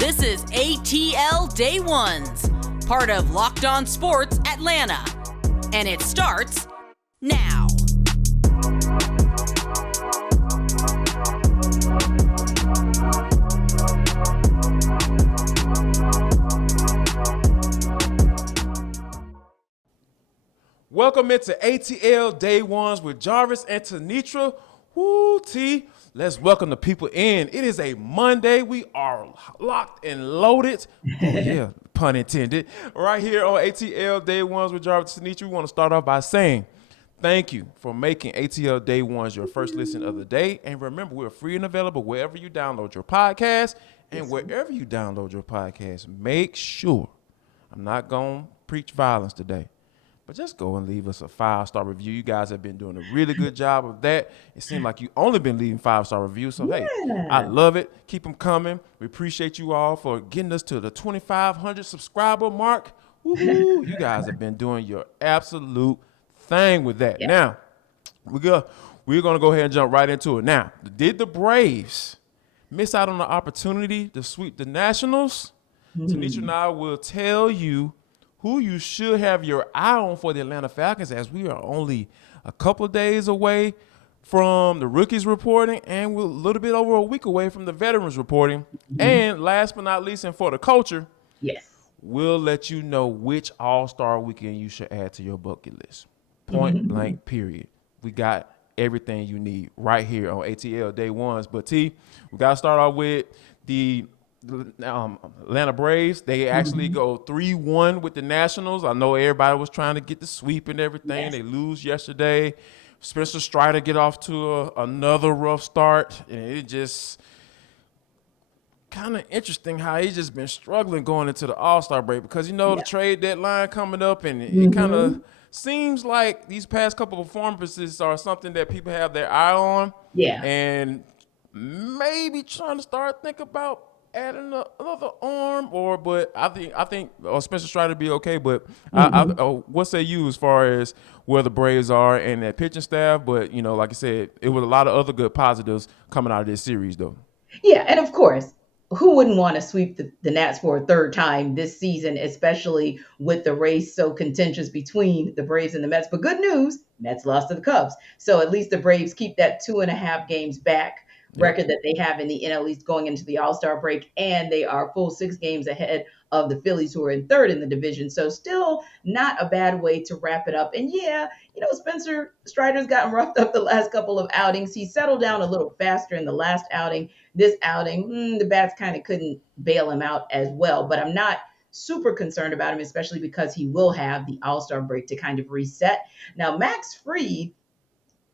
This is ATL Day Ones, part of Locked On Sports Atlanta. And it starts now. Welcome into ATL Day Ones with Jarvis and Tenitra. Woo, T. Let's welcome the people in. It is a Monday. We are locked and loaded. Oh, yeah, pun intended. Right here on ATL Day Ones with Jarvis and Tenitra. We want to start off by saying thank you for making ATL Day Ones your first listen of the day. And remember, we're free and available wherever you download your podcast. And wherever you download your podcast, make sure, I'm not going to preach violence today, but just go and leave us a 5-star review. You guys have been doing a really good job of that. It seemed like you only been leaving 5-star reviews. So, hey, I love it. Keep them coming. We appreciate you all for getting us to the 2,500 subscriber mark. Woo-hoo. You guys have been doing your absolute thing with that. Yeah. Now, we're going to go ahead and jump right into it. Now, did the Braves miss out on the opportunity to sweep the Nationals? Tenitra and I will tell you who you should have your eye on for the Atlanta Falcons, as we are only a couple of days away from the rookies reporting, and we're a little bit over a week away from the veterans reporting. And last but not least, and for the culture, we'll let you know which All-Star weekend you should add to your bucket list. Point blank, period. We got everything you need right here on ATL Day Ones. But, T, we got to start off with the Atlanta Braves. They actually go 3-1 with the Nationals. I know everybody was trying to get the sweep and everything. Yes. They lose yesterday. Spencer Strider get off to another rough start, and it just kind of interesting how he's just been struggling going into the All-Star break because, the trade deadline coming up, and it kind of seems like these past couple of performances are something that people have their eye on. Yeah. And maybe trying to start thinking about adding another arm, but I think Spencer Strider be okay. But what say you as far as where the Braves are and that pitching staff? But like I said, it was a lot of other good positives coming out of this series, though. Yeah, and of course, who wouldn't want to sweep the Nats for a third time this season, especially with the race so contentious between the Braves and the Mets? But good news, Mets lost to the Cubs, so at least the Braves keep that 2.5 games back record that they have in the NL East going into the All-Star break, and they are full 6 games ahead of the Phillies, who are in third in the division. So still not a bad way to wrap it up. And Spencer Strider's gotten roughed up the last couple of outings. He settled down a little faster in the last outing. This outing, the bats kind of couldn't bail him out as well, but I'm not super concerned about him, especially because he will have the All-Star break to kind of reset. Now, Max Fried,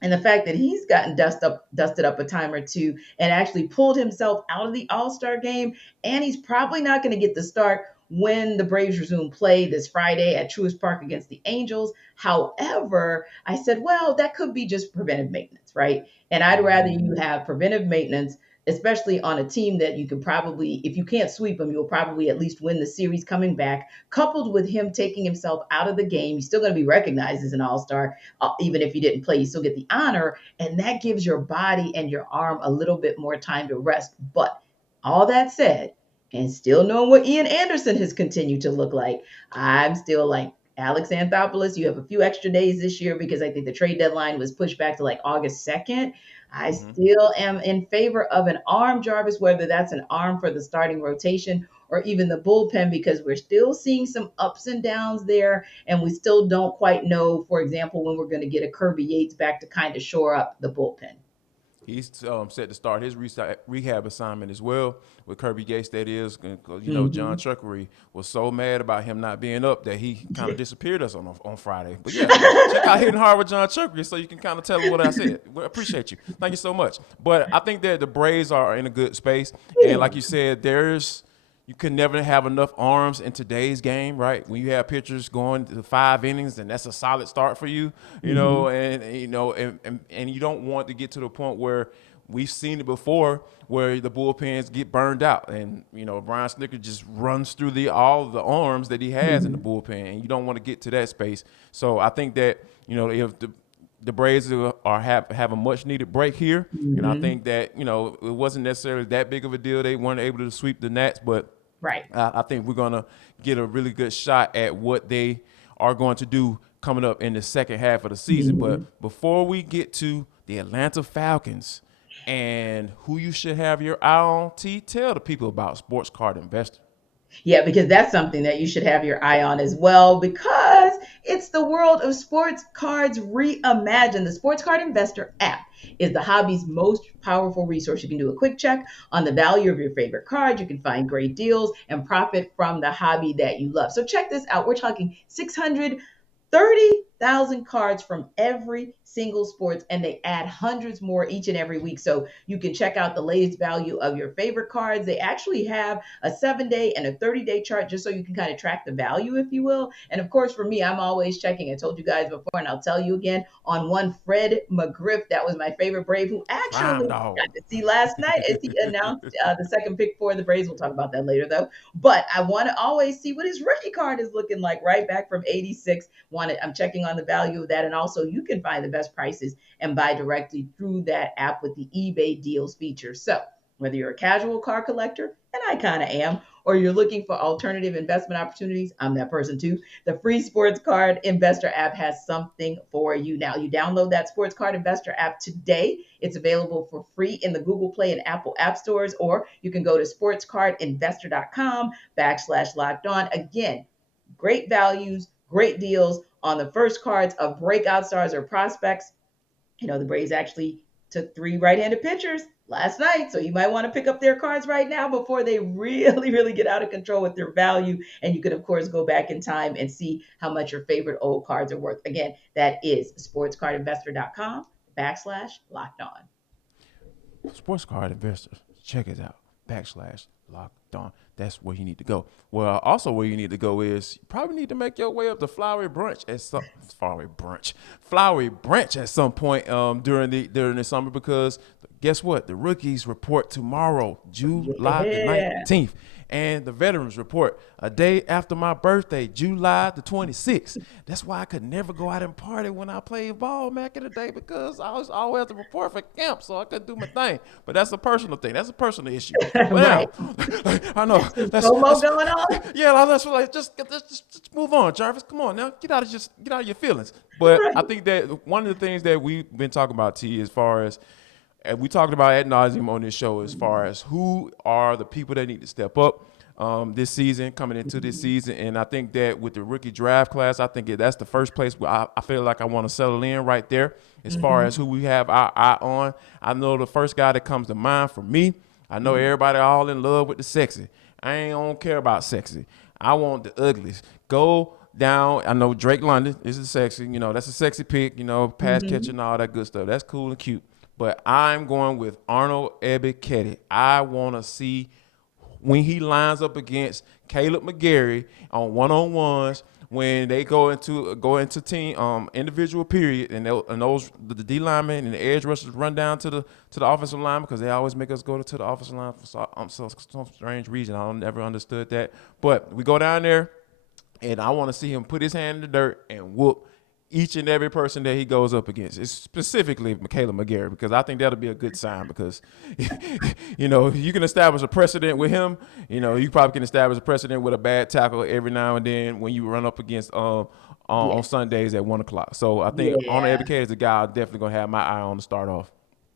and the fact that he's gotten dusted up a time or two and actually pulled himself out of the All-Star game, and he's probably not going to get the start when the Braves resume play this Friday at Truist Park against the Angels. However, I said, well, that could be just preventive maintenance, right? And I'd rather you have preventive maintenance, especially on a team that you can probably, if you can't sweep them, you'll probably at least win the series coming back, coupled with him taking himself out of the game. He's still going to be recognized as an all-star. Even if you didn't play, you still get the honor. And that gives your body and your arm a little bit more time to rest. But all that said, and still knowing what Ian Anderson has continued to look like, I'm still like, Alex Anthopoulos, you have a few extra days this year because I think the trade deadline was pushed back to like August 2nd. I still am in favor of an arm, Jarvis, whether that's an arm for the starting rotation or even the bullpen, because we're still seeing some ups and downs there. And we still don't quite know, for example, when we're going to get a Kirby Yates back to kind of shore up the bullpen. He's set to start his rehab assignment as well with Kirby Yates, that is. John Chuckery was so mad about him not being up that he kind of disappeared us on Friday. But, yeah, check out Hitting Hard with John Chuckery so you can kind of tell him what I said. We appreciate you. Thank you so much. But I think that the Braves are in a good space. And like you said, you can never have enough arms in today's game, right? When you have pitchers going to 5 innings, and that's a solid start for you, and you don't want to get to the point where we've seen it before, where the bullpens get burned out, and Brian Snitker just runs through all of the arms that he has in the bullpen, and you don't want to get to that space. So I think that if the Braves are are have a much needed break here. And I Hmm. think that, it wasn't necessarily that big of a deal. They weren't able to sweep the Nats, but Right. I think we're going to get a really good shot at what they are going to do coming up in the second half of the season. Hmm. But before we get to the Atlanta Falcons and who you should have your eye on, T, tell the people about Sports Card Investor. Yeah, because that's something that you should have your eye on as well, because it's the world of sports cards reimagined. The Sports Card Investor app is the hobby's most powerful resource. You can do a quick check on the value of your favorite card. You can find great deals and profit from the hobby that you love. So check this out. We're talking 630,000 cards from every single sports, and they add hundreds more each and every week. So you can check out the latest value of your favorite cards. They actually have a 7-day and a 30-day chart just so you can kind of track the value, if you will. And of course, for me, I'm always checking. I told you guys before, and I'll tell you again on one Fred McGriff. That was my favorite Brave, who Crime actually Dog. got to see last night as he announced the second pick for the Braves. We'll talk about that later, though. But I want to always see what his rookie card is looking like, right back from 86. I'm checking on the value of that. And also, you can find the best prices and buy directly through that app with the eBay deals feature. So whether you're a casual car collector, and I kind of am, or you're looking for alternative investment opportunities, I'm that person too. The free Sports Card Investor app has something for you. Now, you download that Sports Card Investor app today. It's available for free in the Google Play and Apple app stores, or you can go to sportscardinvestor.com/locked on. Again, great values, great deals on the first cards of breakout stars or prospects. The Braves actually took 3 right-handed pitchers last night, so you might want to pick up their cards right now before they really, really get out of control with their value. And you can, of course, go back in time and see how much your favorite old cards are worth. Again, that is sportscardinvestor.com/locked on. Sports Card Investors. Check it out. /locked on. That's where you need to go. Well, also where you need to go is you probably need to make your way up to Flowery Branch at some point during the summer, because guess what? The rookies report tomorrow, July the Yeah. 19th. And the veterans report a day after my birthday, July the 26th. That's why I could never go out and party when I played ball back in the day, because I was always at the report for camp, so I couldn't do my thing. But that's a personal thing. That's a personal issue. But Right. now, I know Some FOMO that's going on. yeah. That's like just move on, Jarvis. Come on now, get out of your feelings. But Right. I think that one of the things that we've been talking about, T, as far as and we talked about ad nauseum on this show, as far as who are the people that need to step up this season, coming into this season. And I think that with the rookie draft class, I think that's the first place where I feel like I want to settle in right there, as far as who we have our eye on. I know the first guy that comes to mind for me, I know everybody all in love with the sexy. Don't care about sexy. I want the uglies. Go down. I know Drake London is a sexy, that's a sexy pick, pass catching and all that good stuff. That's cool and cute. But I'm going with Arnold Ebiketie. I want to see when he lines up against Caleb McGarry on one-on-ones, when they go into team individual period, and those the D linemen and the edge rushers run down to the offensive line, because they always make us go to the offensive line for some strange reason. I don't never understood that. But we go down there, and I want to see him put his hand in the dirt and whoop each and every person that he goes up against. It's specifically Michaela McGarry, because I think that'll be a good sign, because, you can establish a precedent with him. You probably can establish a precedent with a bad tackle every now and then when you run up against Yeah. on Sundays at 1 o'clock. So I think Arnold Yeah. Ebiketie is a guy I'm definitely going to have my eye on to start off.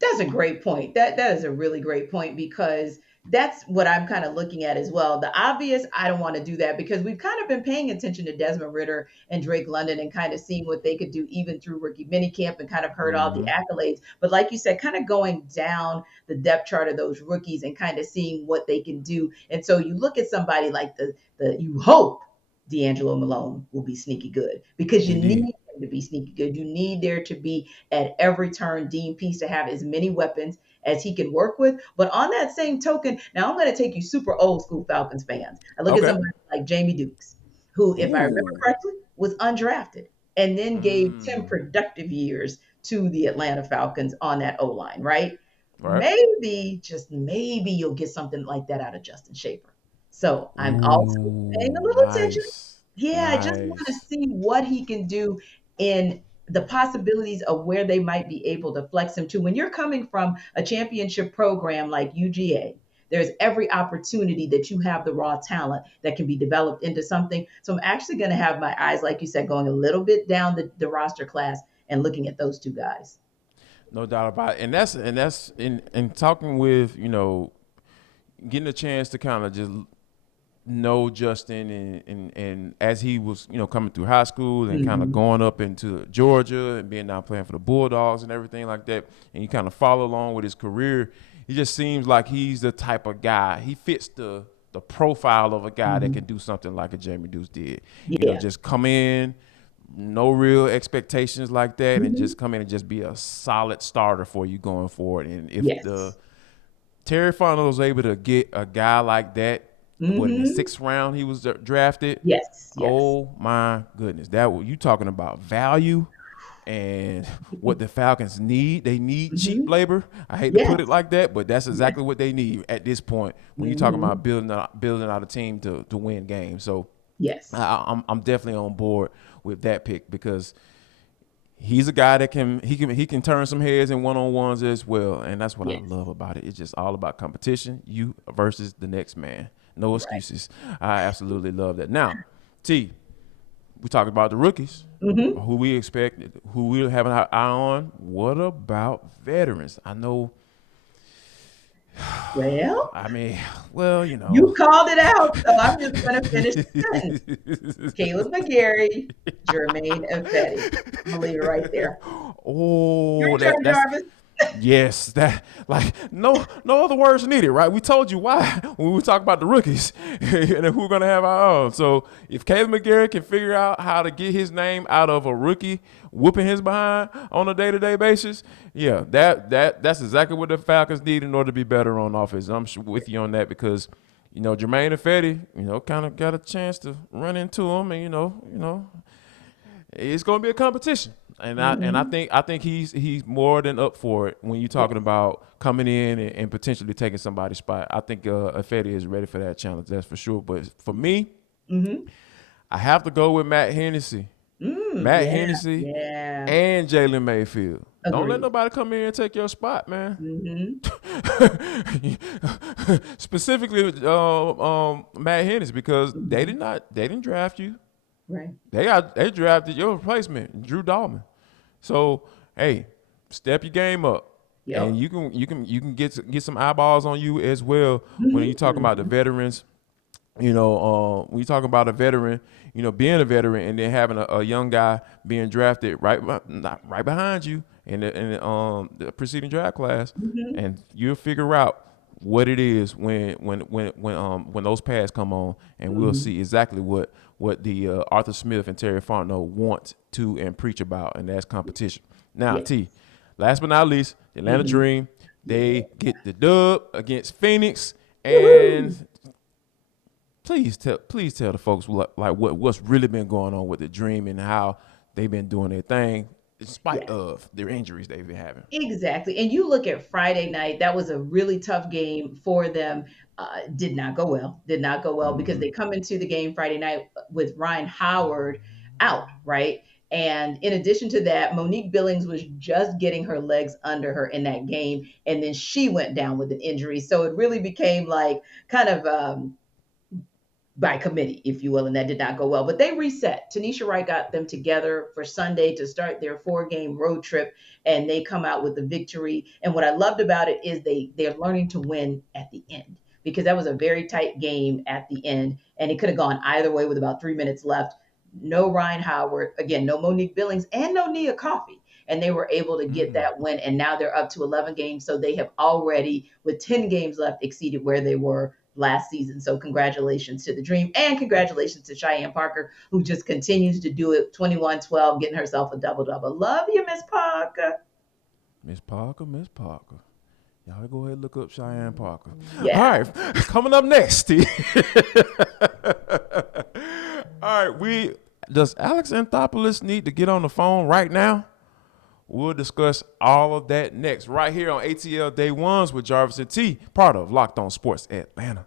That's a great point. That is a really great point, because that's what I'm kind of looking at as well. The obvious, I don't want to do that, because we've kind of been paying attention to Desmond Ritter and Drake London and kind of seeing what they could do even through rookie minicamp, and kind of heard all the Mm-hmm. accolades. But like you said, kind of going down the depth chart of those rookies and kind of seeing what they can do. And so you look at somebody like the you hope D'Angelo Malone will be sneaky good, because you need Indeed. him to be sneaky good. You need there to be at every turn Dean Pease to have as many weapons as he can work with. But on that same token, now I'm going to take you super old school Falcons fans. I look at Okay. somebody like Jamie Dukes, who, if I remember Ooh. correctly, was undrafted and then gave 10 Mm. productive years to the Atlanta Falcons on that O line, right? Right. Maybe, just maybe, you'll get something like that out of Justin Shaper. So I'm also paying Ooh. a little attention. Nice. Yeah, I just want to Nice. see what he can do in the possibilities of where they might be able to flex him to. When you're coming from a championship program like UGA, there's every opportunity that you have the raw talent that can be developed into something. So I'm actually going to have my eyes, like you said, going a little bit down the roster class and looking at those two guys. No doubt about it. And that's in talking with, getting a chance to kind of just know Justin and as he was, coming through high school and kind of going up into Georgia and being down playing for the Bulldogs and everything like that, and you kind of follow along with his career, he just seems like he's the type of guy. He fits the profile of a guy that can do something like a Jamie Deuce did. Yeah. Just come in, no real expectations like that, and just come in and just be a solid starter for you going forward. And if the Terry Fontenot was able to get a guy like that, what, in the 6th round he was drafted? Yes. Oh my goodness, you talking about value and what the Falcons need. They need cheap labor. I hate to put it like that, but that's exactly what they need at this point when you're talking about building out a team to win games. So yes, I'm definitely on board with that pick because he's a guy that can turn some heads in one-on-ones as well, and that's what I love about it. It's just all about competition, you versus the next man. No excuses. I absolutely love that. Now, T, we talked about the rookies, who we expect, who we're having our eye on. What about veterans? I know. Well, you called it out, so I'm just going to finish the sentence. Caleb McGarry, Jermaine Ifedi. I'm going to leave it right there. Oh, Your turn, Jarvis. Yes, that no other words needed, right? We told you why when we talk about the rookies and who we're gonna have our own. So if Caleb McGarry can figure out how to get his name out of a rookie whooping his behind on a day-to-day basis, that's exactly what the Falcons need in order to be better on offense. I'm with you on that because Jermaine Ifedi, kind of got a chance to run into him, and it's gonna be a competition. And I think he's more than up for it when you're talking about coming in and potentially taking somebody's spot. I think Ifedi is ready for that challenge, that's for sure. But for me, I have to go with Matt Hennessy. Hennessy and Jalen Mayfield. Agreed. Don't let nobody come in and take your spot, man. Specifically, Matt Hennessy, because they didn't draft you. Right. They drafted your replacement, Drew Dahlman. So, hey, step your game up. Yep. And you can get some eyeballs on you as well when you're talking about the veterans. When you talk about a veteran, being a veteran and then having a young guy being drafted right behind you in the preceding draft class, and you'll figure out what it is when those pads come on, and we'll see exactly what the Arthur Smith and Terry Fontenot want to and preach about, and that's competition. Now, T, last but not least, the Atlanta Dream, they get the dub against Phoenix, and please tell the folks what's really been going on with the Dream and how they've been doing their thing in spite of their injuries they've been having. Exactly. And you look at Friday night, that was a really tough game for them. Did not go well because they come into the game Friday night with Ryan Howard out, right? And in addition to that, Monique Billings was just getting her legs under her in that game, and then she went down with an injury. So it really became like kind of by committee, if you will, and that did not go well. But they reset. Tanisha Wright got them together for Sunday to start their 4-game road trip, and they come out with the victory. And what I loved about it is they're learning to win at the end, because that was a very tight game at the end, and it could have gone either way with about 3 minutes left. No Ryan Howard, again, no Monique Billings, and no Nia Coffey. And they were able to get that win, and now they're up to 11 games. So they have already, with 10 games left, exceeded where they were last season. So congratulations to the Dream, and congratulations to Cheyenne Parker, who just continues to do it, 21-12, getting herself a double-double. Love you, Miss Parker. Miss Parker. Y'all go ahead and look up Cheyenne Parker. Yeah. All right, coming up next. All right, does Alex Anthopoulos need to get on the phone right now? We'll discuss all of that next, right here on ATL Day Ones with Jarvis and T, part of Locked On Sports Atlanta.